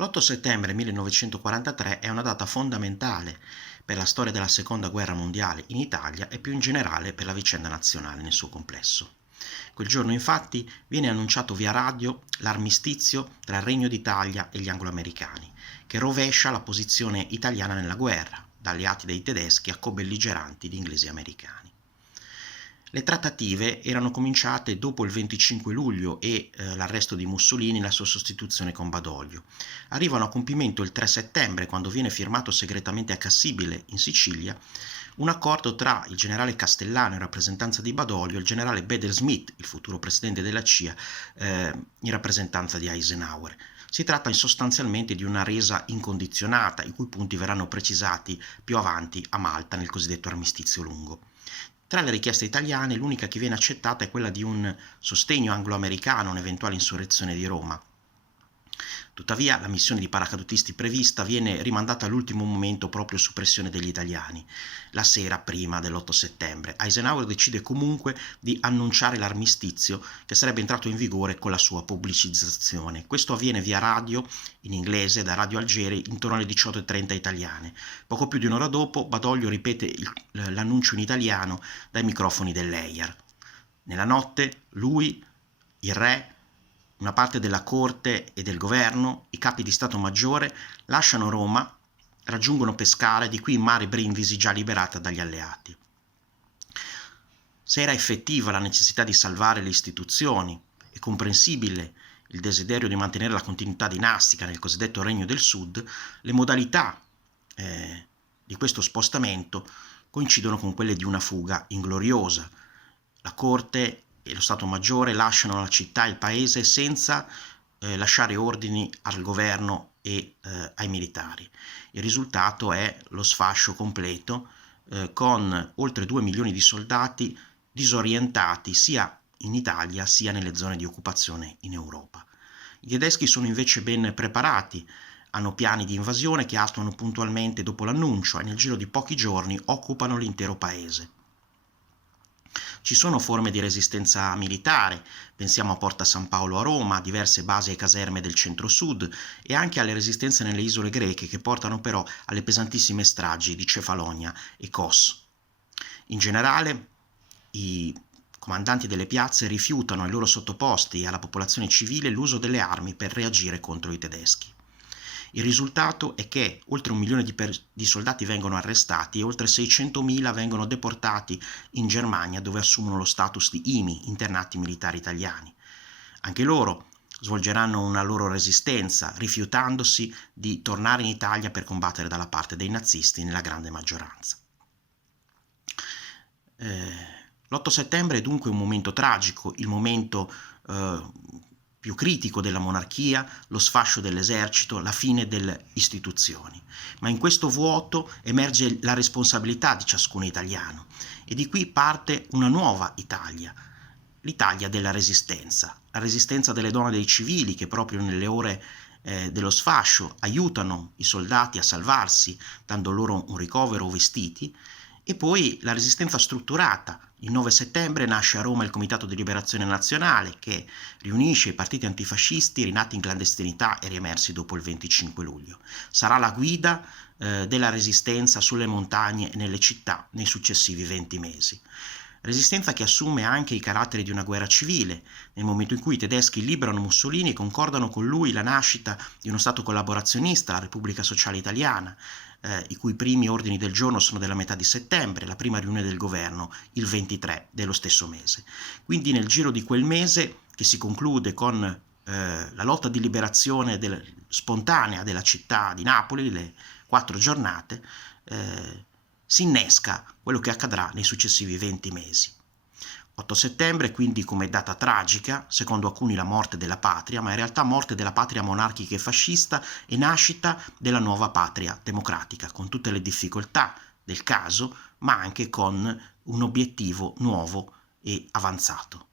L'8 settembre 1943 è una data fondamentale per la storia della Seconda Guerra Mondiale in Italia e più in generale per la vicenda nazionale nel suo complesso. Quel giorno infatti viene annunciato via radio l'armistizio tra il Regno d'Italia e gli angloamericani, che rovescia la posizione italiana nella guerra, da alleati dei tedeschi a co-belligeranti di inglesi e americani. Le trattative erano cominciate dopo il 25 luglio e l'arresto di Mussolini e la sua sostituzione con Badoglio. Arrivano a compimento il 3 settembre, quando viene firmato segretamente a Cassibile, in Sicilia, un accordo tra il generale Castellano in rappresentanza di Badoglio e il generale Bedel Smith, il futuro presidente della CIA, in rappresentanza di Eisenhower. Si tratta sostanzialmente di una resa incondizionata, i cui punti verranno precisati più avanti a Malta nel cosiddetto armistizio lungo. Tra le richieste italiane, l'unica che viene accettata è quella di un sostegno anglo-americano a un'eventuale insurrezione di Roma. Tuttavia, la missione di paracadutisti prevista viene rimandata all'ultimo momento proprio su pressione degli italiani, la sera prima dell'8 settembre. Eisenhower decide comunque di annunciare l'armistizio che sarebbe entrato in vigore con la sua pubblicizzazione. Questo avviene via radio, in inglese, da Radio Algeri, intorno alle 18:30 italiane. Poco più di un'ora dopo, Badoglio ripete l'annuncio in italiano dai microfoni dell'EIAR. Nella notte, lui, il re, una parte della corte e del governo, i capi di Stato Maggiore, lasciano Roma, raggiungono Pescara, di qui in mare Brindisi già liberata dagli alleati. Se era effettiva la necessità di salvare le istituzioni e comprensibile il desiderio di mantenere la continuità dinastica nel cosiddetto Regno del Sud, le modalità di questo spostamento coincidono con quelle di una fuga ingloriosa. La corte e lo Stato Maggiore lasciano la città e il paese senza lasciare ordini al governo e ai militari. Il risultato è lo sfascio completo con oltre 2 milioni di soldati disorientati sia in Italia sia nelle zone di occupazione in Europa. I tedeschi sono invece ben preparati, hanno piani di invasione che attuano puntualmente dopo l'annuncio e nel giro di pochi giorni occupano l'intero paese. Ci sono forme di resistenza militare, pensiamo a Porta San Paolo a Roma, a diverse basi e caserme del centro-sud e anche alle resistenze nelle isole greche che portano però alle pesantissime stragi di Cefalonia e Kos. In generale, i comandanti delle piazze rifiutano ai loro sottoposti e alla popolazione civile l'uso delle armi per reagire contro i tedeschi. Il risultato è che oltre 1 milione di soldati vengono arrestati e oltre 600.000 vengono deportati in Germania, dove assumono lo status di IMI, internati militari italiani. Anche loro svolgeranno una loro resistenza, rifiutandosi di tornare in Italia per combattere dalla parte dei nazisti nella grande maggioranza. L'8 settembre è dunque un momento tragico, il momento più critico della monarchia, lo sfascio dell'esercito, la fine delle istituzioni. Ma in questo vuoto emerge la responsabilità di ciascun italiano e di qui parte una nuova Italia, l'Italia della resistenza, la resistenza delle donne e dei civili che proprio nelle ore dello sfascio aiutano i soldati a salvarsi, dando loro un ricovero o vestiti, e poi la resistenza strutturata. Il 9 settembre nasce a Roma il Comitato di Liberazione Nazionale che riunisce i partiti antifascisti rinati in clandestinità e riemersi dopo il 25 luglio. Sarà la guida della resistenza sulle montagne e nelle città nei successivi 20 mesi. Resistenza che assume anche i caratteri di una guerra civile, nel momento in cui i tedeschi liberano Mussolini e concordano con lui la nascita di uno Stato collaborazionista, la Repubblica Sociale Italiana, i cui primi ordini del giorno sono della metà di settembre, la prima riunione del governo il 23 dello stesso mese. Quindi nel giro di quel mese, che si conclude con la lotta di liberazione spontanea della città di Napoli, le 4 giornate, si innesca quello che accadrà nei successivi 20 mesi. 8 settembre quindi come data tragica, secondo alcuni la morte della patria, ma in realtà morte della patria monarchica e fascista e nascita della nuova patria democratica, con tutte le difficoltà del caso, ma anche con un obiettivo nuovo e avanzato.